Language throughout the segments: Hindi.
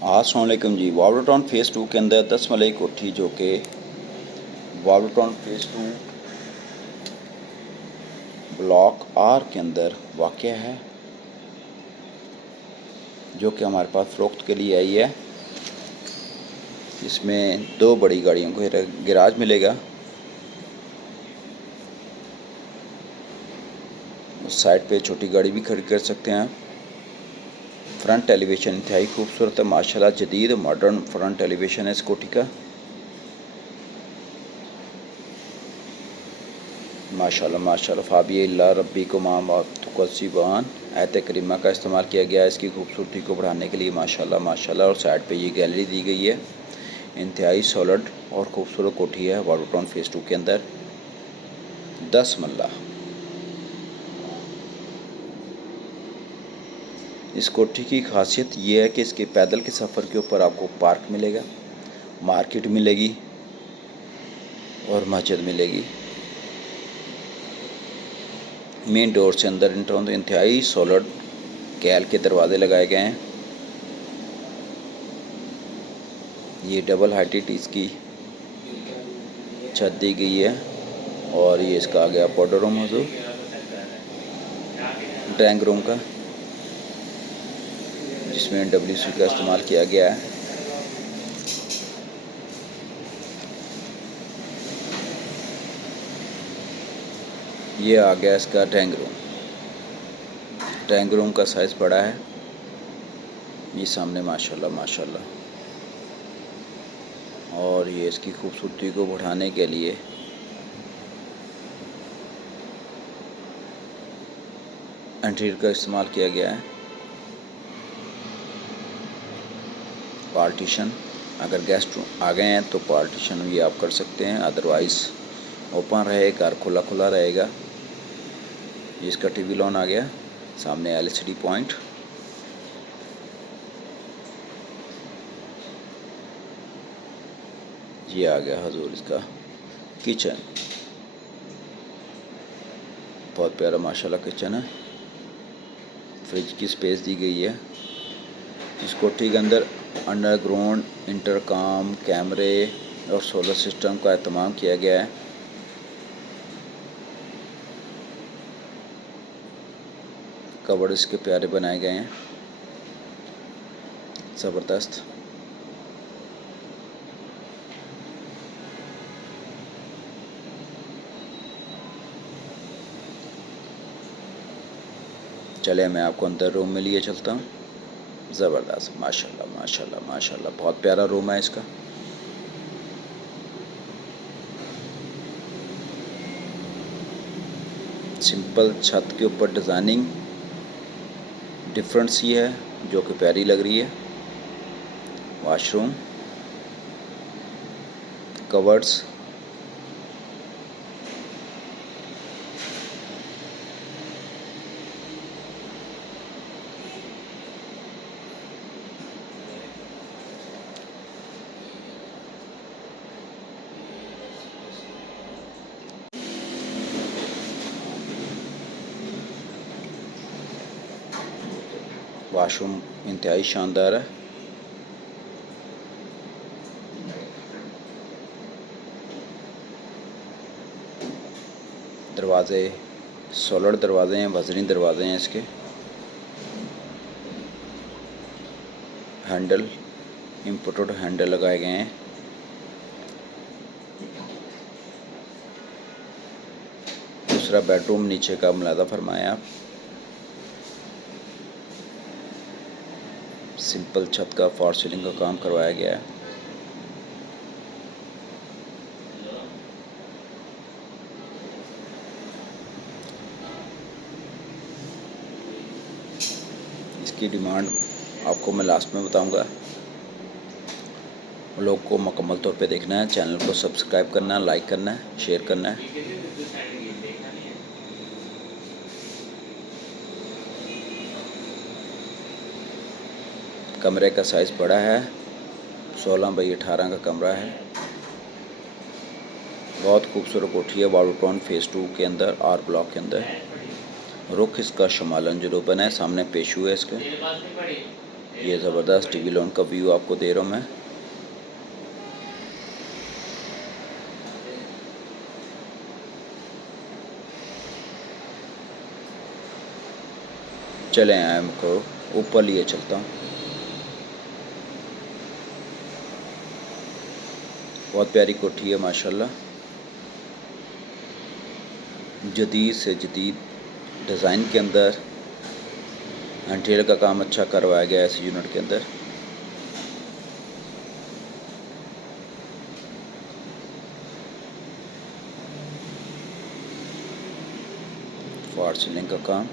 अस्सलाम वालेकुम जी। वावड़ टाउन फ़ेज़ 2 के अंदर 10 मलई कोठी जो कि वावड़ टाउन फ़ेज़ 2 ब्लॉक आर के अंदर वाक़या है, जो कि हमारे पास फ़रोख्त के लिए आई है। इसमें 2 बड़ी गाड़ियों को गैराज मिलेगा। उस साइड पे छोटी गाड़ी भी खड़ी कर सकते हैं। फ्रंट एलिवेशन इंतहाई खूबसूरत है माशाल्लाह। जदीद मॉडर्न फ्रंट एलिवेशन है इस कोठी का माशाल्लाह माशाल्लाह। फ़ाबियल्ला रब्बी को मातुकसीबान आयत करीमा का इस्तेमाल किया गया है इसकी खूबसूरती को बढ़ाने के लिए माशाल्लाह माशाल्लाह। और साइड पे ये गैलरी दी गई है। इंतहाई सॉलिड और खूबसूरत कोठी है वावड़ टाउन फ़ेज़ 2 के अंदर 10 मरला। इस कोठी की खासियत ये है कि इसके पैदल के सफ़र के ऊपर आपको पार्क मिलेगा, मार्केट मिलेगी और मस्जिद मिलेगी। मेन डोर से अंदर इंटर होते इंतहाई सॉलिड कैल के दरवाजे लगाए गए हैं। ये डबल हाइटेड इसकी छत दी गई है और ये इसका आ गया पाउडर रूम हजूर ड्राइंग रूम का, जिसमें WC का इस्तेमाल किया गया है। ये आ गया इसका ड्राइंग रूम। ड्राइंग रूम का साइज़ बड़ा है। ये सामने माशाल्लाह माशाल्लाह। और ये इसकी खूबसूरती को बढ़ाने के लिए इंटीरियर का इस्तेमाल किया गया है। पार्टीशन, अगर गेस्ट आ गए हैं तो पार्टीशन भी आप कर सकते हैं, अदरवाइज़ ओपन रहेगा, घर खुला खुला रहेगा। इसका टीवी लॉन आ गया, सामने LCD पॉइंट। ये आ गया हजूर इसका किचन, बहुत प्यारा माशाल्लाह किचन है। फ्रिज की स्पेस दी गई है। इस कोठी के अंदर अंडरग्राउंड इंटरकॉम, कैमरे और सोलर सिस्टम का एहतमाम किया गया है। कबर्ड इसके प्यारे बनाए गए हैं, ज़बरदस्त। चले मैं आपको अंदर रूम में लिए चलता हूँ। ज़बरदस्त माशाल्लाह माशाल्लाह माशाल्लाह, बहुत प्यारा रूम है इसका। सिंपल छत के ऊपर डिज़ाइनिंग डिफरेंट सी है जो कि प्यारी लग रही है। वॉशरूम, कवर्ड्स, वाशरूम इंतहाई शानदार है। दरवाज़े सोलर दरवाजे हैं, वजनी दरवाजे हैं इसके। हैंडल इम्पोर्टेड हैंडल लगाए गए हैं। दूसरा बेडरूम नीचे का मुलादा फरमाएं आप। सिंपल छत का फॉर सीलिंग का काम करवाया गया है। इसकी डिमांड आपको मैं लास्ट में बताऊंगा। लोग को मुकम्मल तौर पे देखना है, चैनल को सब्सक्राइब करना है, लाइक करना है, शेयर करना है। कमरे का साइज़ बड़ा है, 16 बाई 18 का कमरा है। बहुत खूबसूरत कोठी है वावड़ टाउन फ़ेज़ 2 के अंदर, आर ब्लॉक के अंदर। रुख इसका शमालन जुनूबन है, सामने पेशू है इसके। ये ज़बरदस्त टीवी लॉन का व्यू आपको दे रहा हूँ मैं। चले आए हमको ऊपर लिए चलता हूँ। बहुत प्यारी कोठी है माशाल्लाह, जदीद से जदीद डिज़ाइन के अंदर इंटीरियर का काम अच्छा करवाया गया है इस यूनिट के अंदर। फॉर सीलिंग का काम,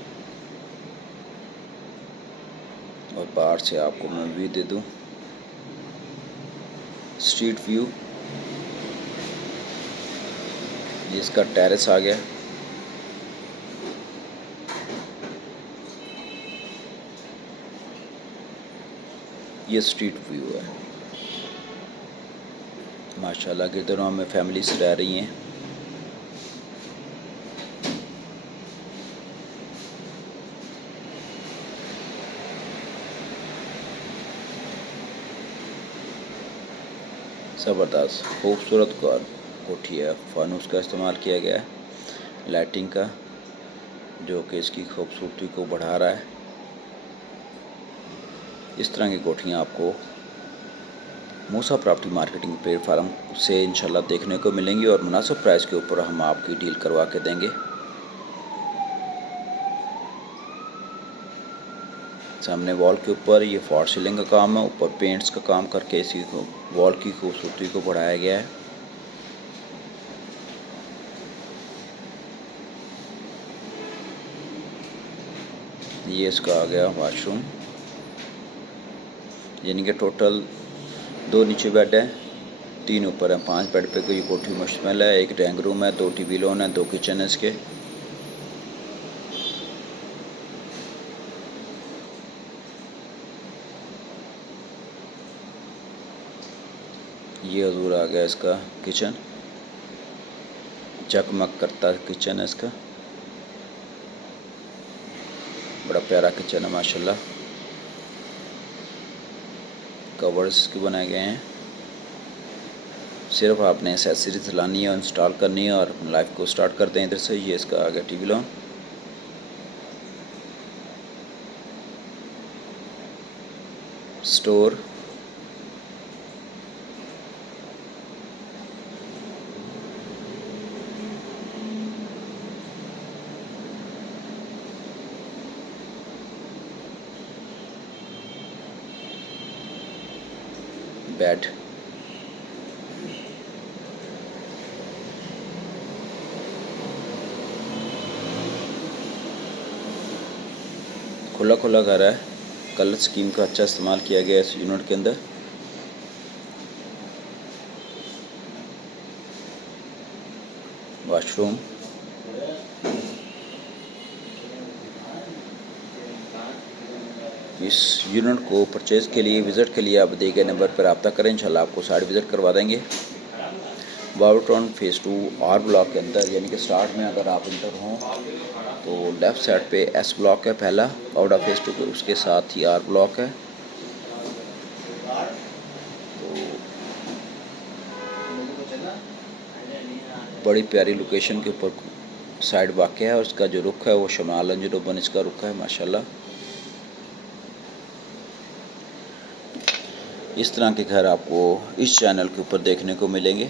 और बाहर से आपको मैं व्यू दे दूँ, स्ट्रीट व्यू। ये इसका टेरेस आ गया। ये स्ट्रीट व्यू है माशाल्लाह। गिरदनों में फैमिलीज रह रही हैं। ज़बरदस्त खूबसूरत कोठी है। फानूस का इस्तेमाल किया गया है, लाइटिंग का, जो कि इसकी खूबसूरती को बढ़ा रहा है। इस तरह की कोठियाँ आपको मूसा प्रॉपर्टी मार्केटिंग प्लेटफार्म से इंशाल्लाह देखने को मिलेंगी, और मुनासिब प्राइस के ऊपर हम आपकी डील करवा के देंगे। सामने वॉल के ऊपर ये फॉर सीलिंग का काम है, ऊपर पेंट्स का काम करके इसी को वॉल की खूबसूरती को बढ़ाया गया है। ये इसका आ गया वाशरूम, यानी कि टोटल 2 नीचे बेड है, 3 ऊपर है। 5 बेड पे कोई कोठी मुश्तमिल है। एक ड्राइंग रूम है, 2 टीवी लॉन है, 2 किचन है इसके। ये हजूर आ गया इसका किचन, चकमक करता किचन है इसका। बड़ा प्यारा किचन है माशाल्लाह। कवर्स इसके बनाए गए हैं। सिर्फ आपने एसेसरीज लानी है और इंस्टॉल करनी है, और लाइफ को स्टार्ट करते हैं इधर से। ये इसका आ गया टीवी लॉन। स्टोर, बेड, खुला खुला घर है। कलर स्कीम का अच्छा इस्तेमाल किया गया है इस यूनिट के अंदर। वाशरूम, इस यूनिट को परचेज़ के लिए, विज़िट के लिए आप दिए गए नंबर पर रब्ता करें, इंशाल्लाह आपको साइट विज़िट करवा देंगे। बावरटाउन फेज़ 2 आर ब्लॉक के अंदर, यानी कि स्टार्ट में अगर आप इंटर हों तो लेफ़्ट साइड पे एस ब्लॉक है पहला, बावड़ा फेज़ 2 के उसके साथ ही आर ब्लॉक है। तो बड़ी प्यारी लोकेशन के ऊपर साइड वाक़ है, और उसका जो रुख है वो शमाल जनूबन इसका रुख है माशाल्लाह। इस तरह के घर आपको इस चैनल के ऊपर देखने को मिलेंगे।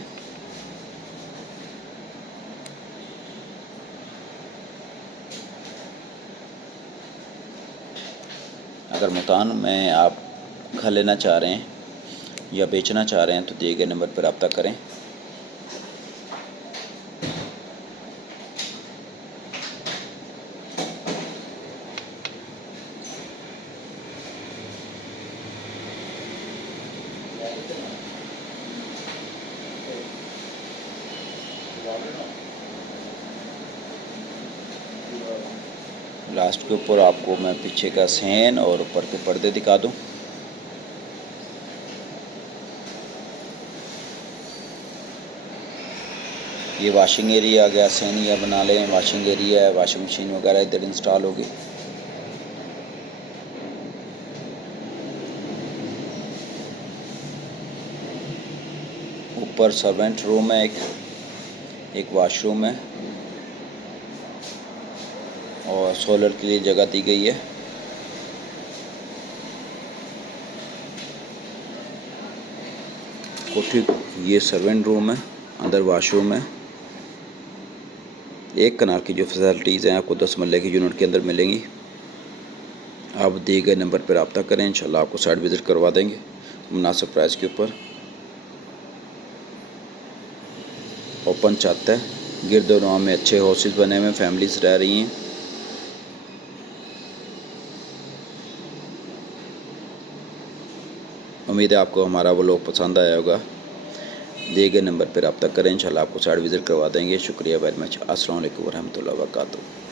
अगर मकान में आप घर लेना चाह रहे हैं या बेचना चाह रहे हैं तो दिए गए नंबर पर रब्ता करें। लास्ट के ऊपर आपको मैं पीछे का सहन और ऊपर के पर्दे दिखा दूं। ये वॉशिंग एरिया आ गया, सहन या बना लें वॉशिंग एरिया है, वॉशिंग मशीन वगैरह इधर इंस्टॉल होगी। ऊपर सर्वेंट रूम है, एक वाशरूम है और सोलर के लिए जगह दी गई है। कोठी ये सर्वेंट रूम है, अंदर वाशरूम है। एक कनाल की जो फैसिलिटीज़ हैं आपको 10 मरले की यूनिट के अंदर मिलेंगी। आप दिए गए नंबर पर रब्ता करें, इंशाल्लाह आपको साइट विज़िट करवा देंगे मुनासिब प्राइस के ऊपर। ओपन छत है, गिरदोनवा में अच्छे हाउसेस बने हुए हैं, फैमिलीज़ रह रही हैं। उम्मीद है आपको हमारा वो लोग पसंद आया होगा। दिए गए नंबर पर रब्ता करें, इंशाल्लाह आपको साइट विज़िट करवा देंगे। शुक्रिया वेरी मच। अस्सलाम वालेकुम वरहमतुल्लाहि वबरकातुहू।